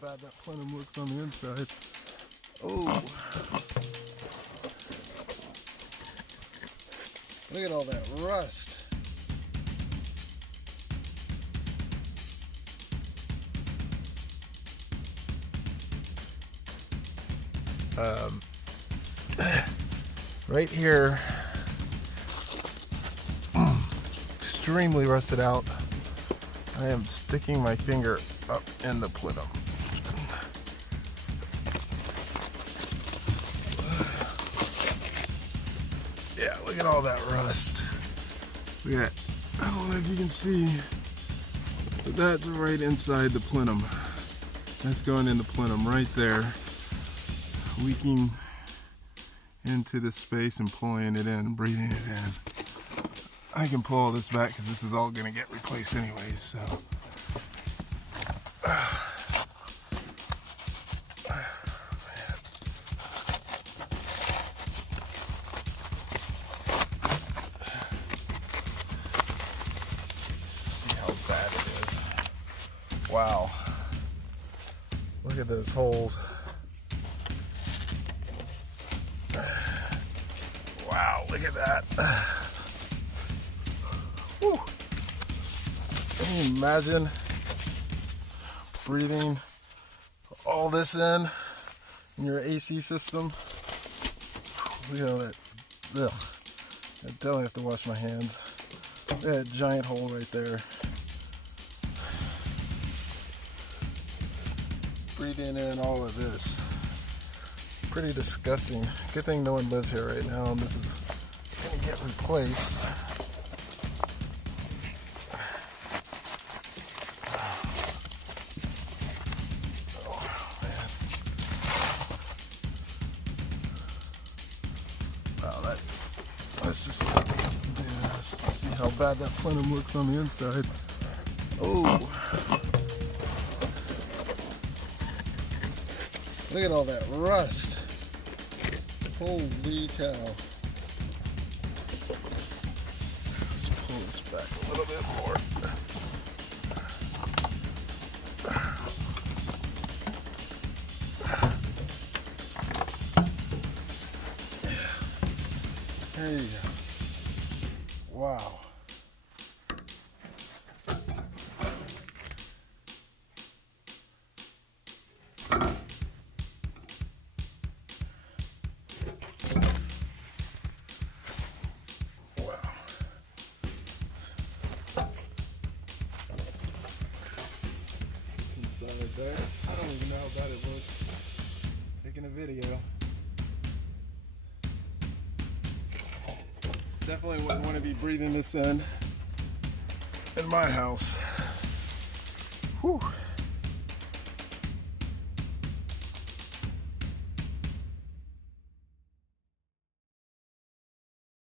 bad that plenum looks on the inside. Oh. Look at all that rust. Right here, extremely rusted out. I am sticking my finger up in the plenum. Yeah, look at all that rust. Look at that. I don't know if you can see, but that's right inside the plenum. That's going in the plenum right there, leaking into this space and pulling it in, breathing it in. I can pull all this back because this is all going to get replaced anyways, so. Let's just see how bad it is. Wow. Look at those holes. Wow, look at that. Whew. Can you imagine breathing all this in your AC system? Look at all that. Ugh. I definitely have to wash my hands. Look at that giant hole right there. Breathing in all of this. Pretty disgusting. Good thing no one lives here right now and this is gonna get replaced. Oh man. Wow, let's just do this. See how bad that plenum looks on the inside. Oh. Look at all that rust. Holy cow. Let's pull this back a little bit more. There you go. Wow. There. I don't even know how bad it looks. Just taking a video. Definitely wouldn't want to be breathing this in my house. Whew.